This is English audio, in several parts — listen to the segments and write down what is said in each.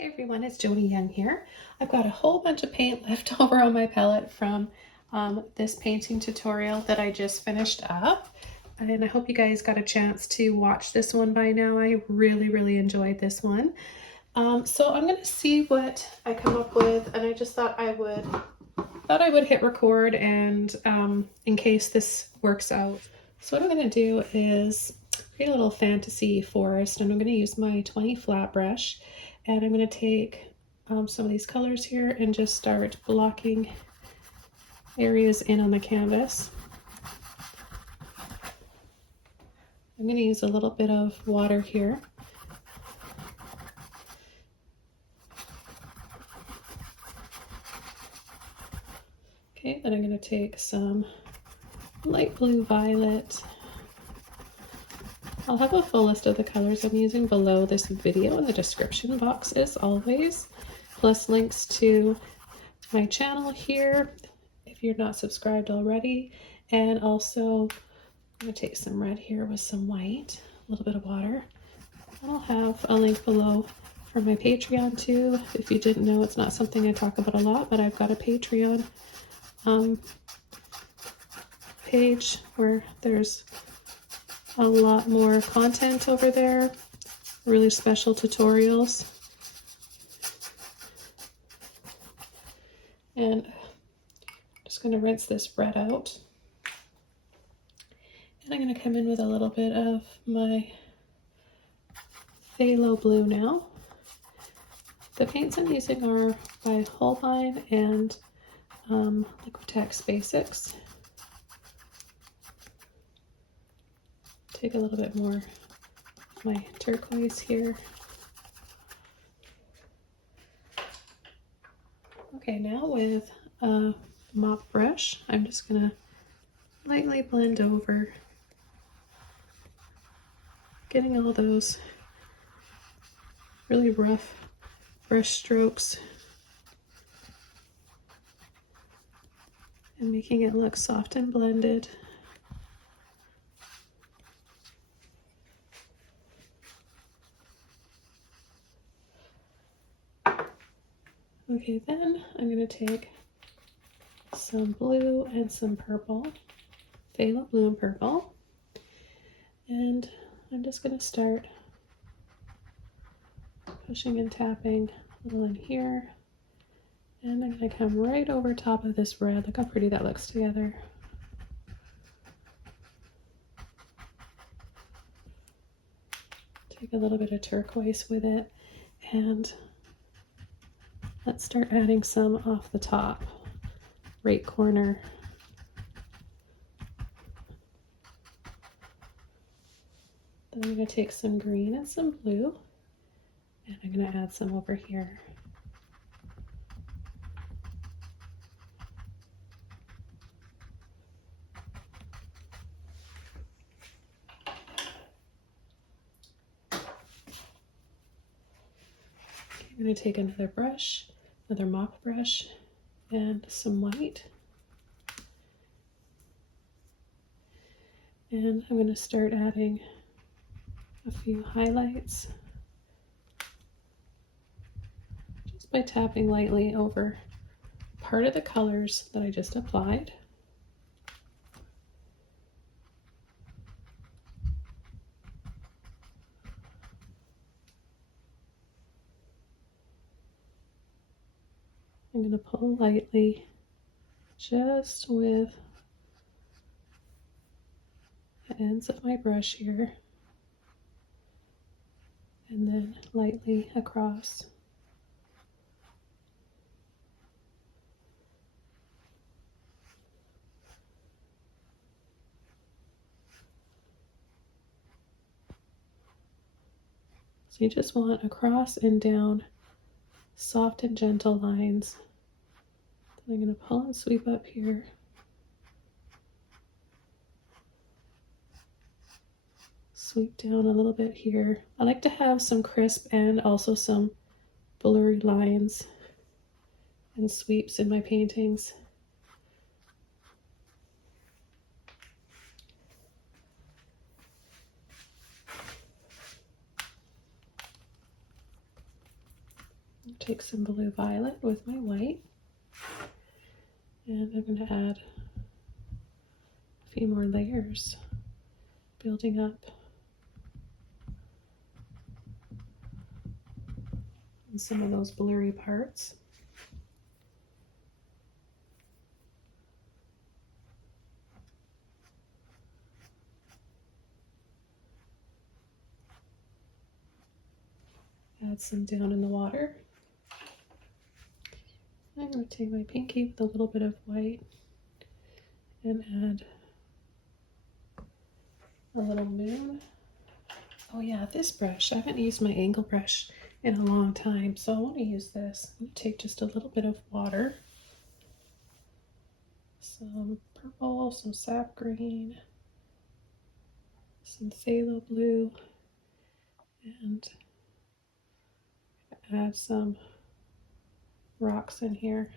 Hey everyone, it's Joni Young here. I've got a whole bunch of paint left over on my palette from this painting tutorial that I just finished up. And I hope you guys got a chance to watch this one by now. I really enjoyed this one. So I'm gonna see what I come up with, and I just thought I would hit record and in case this works out. So what I'm gonna do is create a little fantasy forest, and I'm gonna use my 20 flat brush. And I'm going to take some of these colors here and just start blocking areas in on the canvas. I'm going to use a little bit of water here. Okay, then I'm going to take some light blue violet. I'll have a full list of the colors I'm using below this video in the description box as always, plus links to my channel here if you're not subscribed already. And also I'm going to take some red here with some white, a little bit of water. And I'll have a link below for my Patreon too. If you didn't know, it's not something I talk about a lot, but I've got a Patreon page where there's a lot more content over there, really special tutorials. And I'm just going to rinse this red out. And I'm going to come in with a little bit of my phthalo blue now. The paints I'm using are by Holbein and Liquitex Basics. Take a little bit more of my turquoise here. Okay, now with a mop brush, I'm just gonna lightly blend over, getting all those really rough brush strokes and making it look soft and blended. Okay, then I'm going to take some blue and some purple, phthalo blue and purple, and I'm just going to start pushing and tapping a little in here, and I'm going to come right over top of this red. Look how pretty that looks together. Take a little bit of turquoise with it, and let's start adding some off the top, right corner. Then I'm going to take some green and some blue, and I'm going to add some over here. I'm going to take another brush, another mop brush, and some white. And I'm going to start adding a few highlights just by tapping lightly over part of the colors that I just applied. I'm going to pull lightly just with the ends of my brush here, and then lightly across. So you just want across and down, soft and gentle lines. Then I'm going to pull and sweep up here. Sweep down a little bit here. I like to have some crisp and also some blurry lines and sweeps in my paintings. take some blue violet with my white, and I'm going to add a few more layers, building up on some of those blurry parts. Add some down in the water. I'm going to take my pinky with a little bit of white and add a little moon. Oh yeah, this brush, I haven't used my angle brush in a long time, so I want to use this. I'm going to take just a little bit of water, some purple, some sap green, some phthalo blue, and add some rocks in here,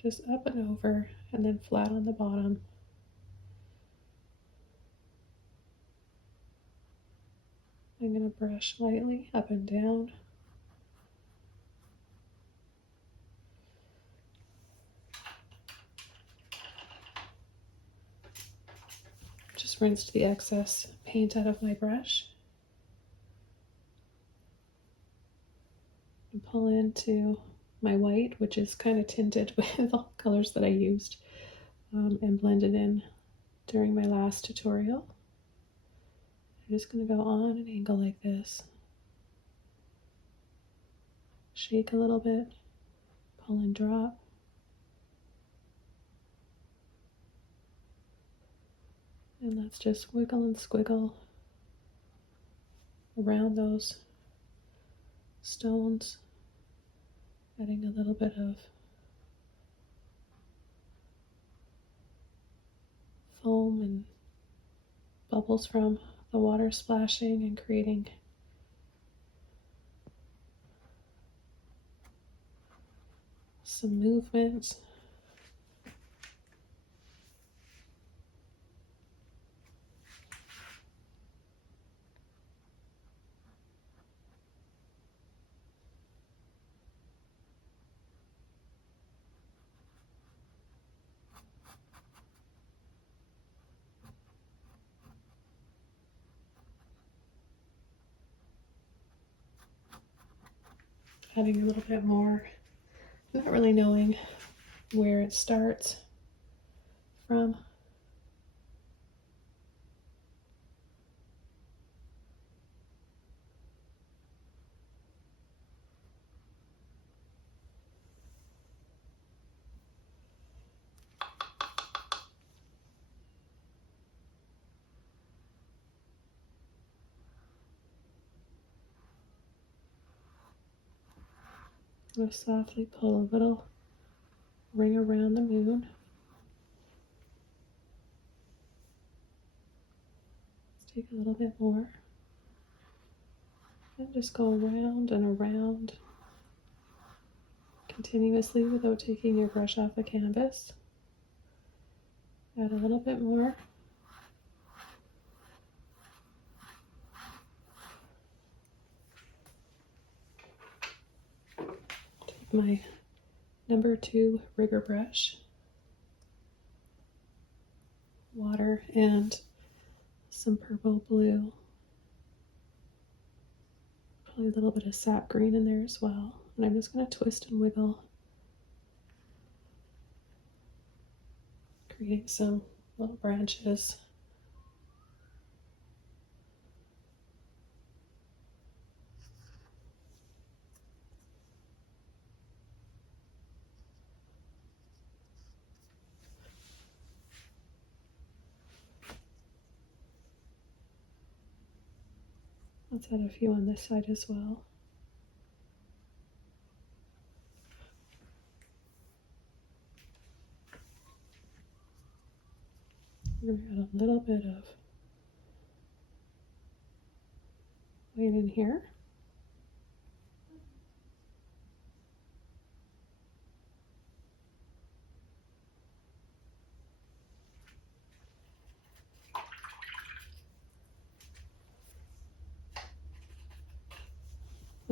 just up and over and then flat on the bottom. I'm going to brush lightly up and down. Just rinsed the excess paint out of my brush. And pull into my white, which is kind of tinted with all the colors that I used and blended in during my last tutorial. I'm just going to go on an angle like this. Shake a little bit, pull and drop. And let's just wiggle and squiggle around those stones, adding a little bit of foam and bubbles from the water splashing and creating some movement. Adding a little bit more, not really knowing where it starts from. I'm going to softly pull a little ring around the moon. Let's take a little bit more. And just go around and around continuously without taking your brush off the canvas. Add a little bit more. Take my number 2 rigger brush, water, and some purple blue. Probably a little bit of sap green in there as well. And I'm just going to twist and wiggle, creating some little branches. Let's add a few on this side as well. We're going to add a little bit of white in here.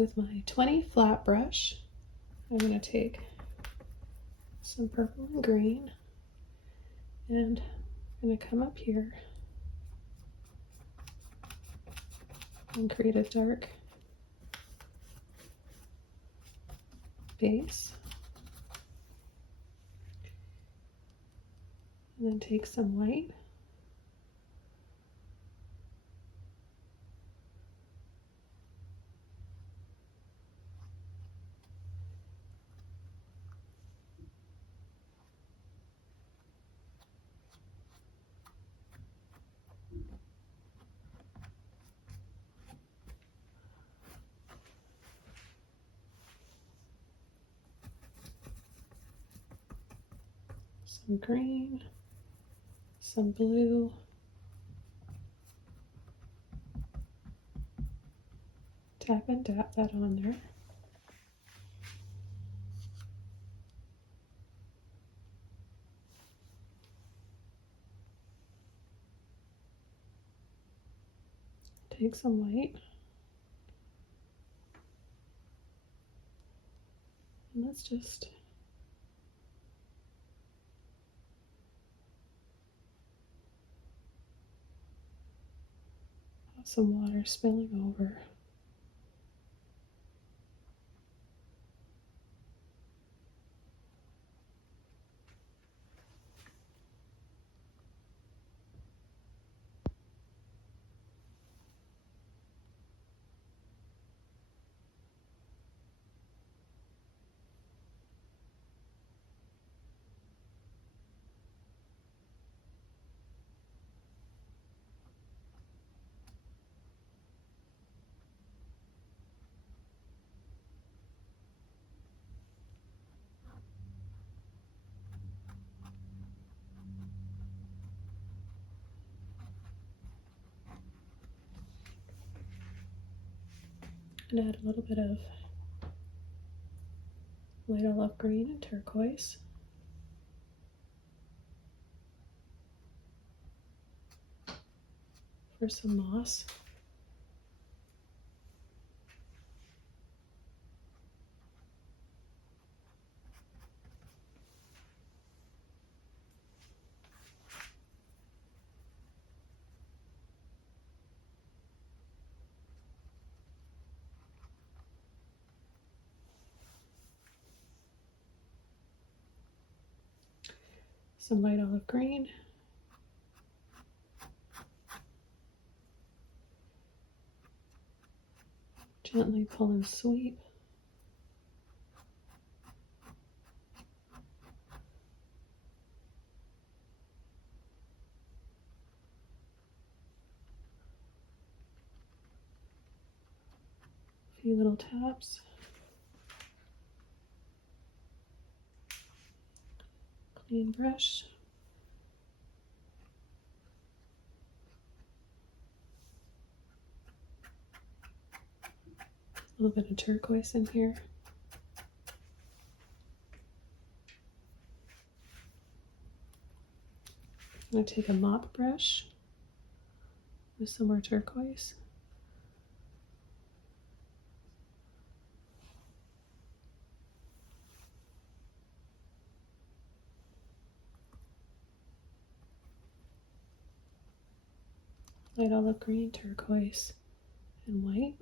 with my 20 flat brush, I'm going to take some purple and green, and I'm going to come up here and create a dark base. And then take some white some green, some blue, tap and dab that on there. Take some white, and let's just have some water spilling over. And add a little bit of light olive green and turquoise. For some moss. Some light olive green. Gently pull and sweep. A few little taps. Clean brush. A little bit of turquoise in here. I'm going to take a mop brush with some more turquoise. Light olive green, turquoise, and white.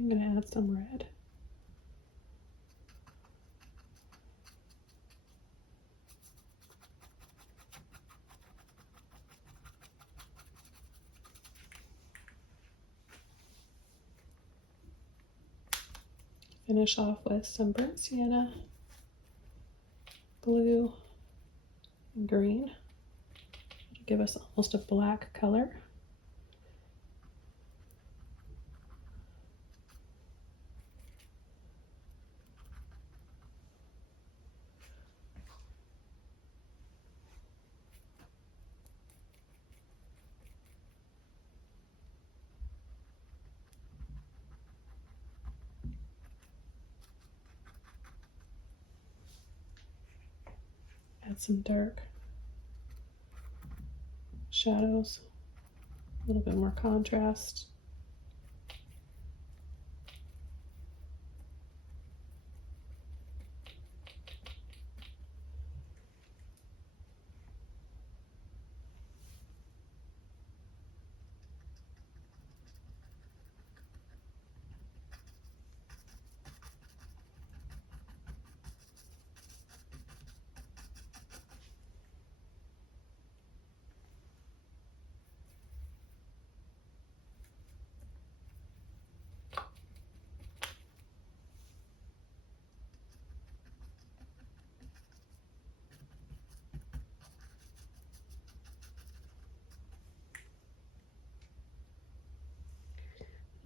I'm going to add some red. Finish off with some burnt sienna, blue, and green. It'll give us almost a black color. add some dark shadows, a little bit more contrast.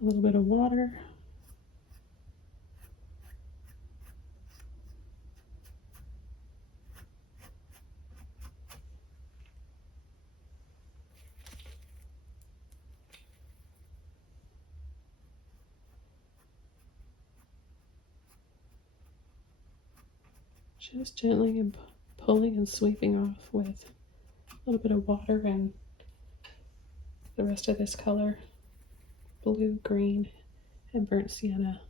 A little bit of water. Just gently and pulling and sweeping off with a little bit of water and the rest of this color, blue, green, and burnt sienna.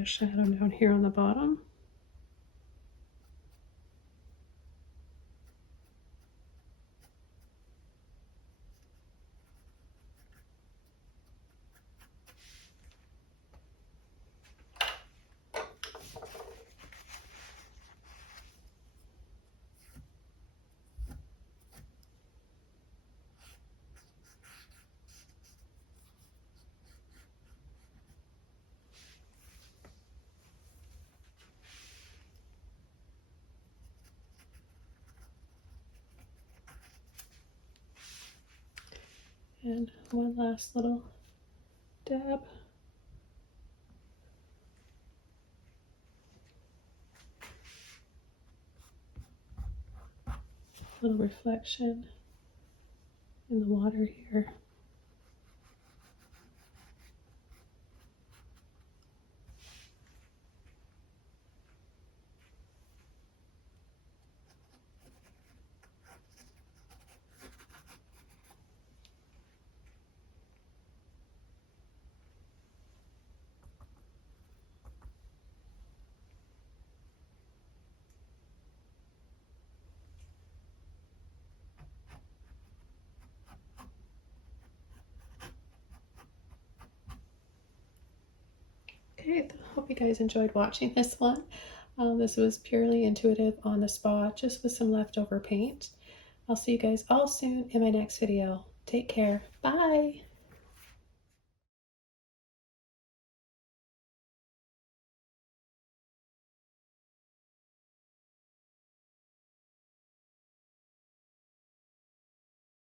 A shadow down here on the bottom. And one last little dab. Little reflection in the water here. Okay, hope you guys enjoyed watching this one. This was purely intuitive on the spot, just with some leftover paint. I'll see you guys all soon in my next video. Take care. Bye.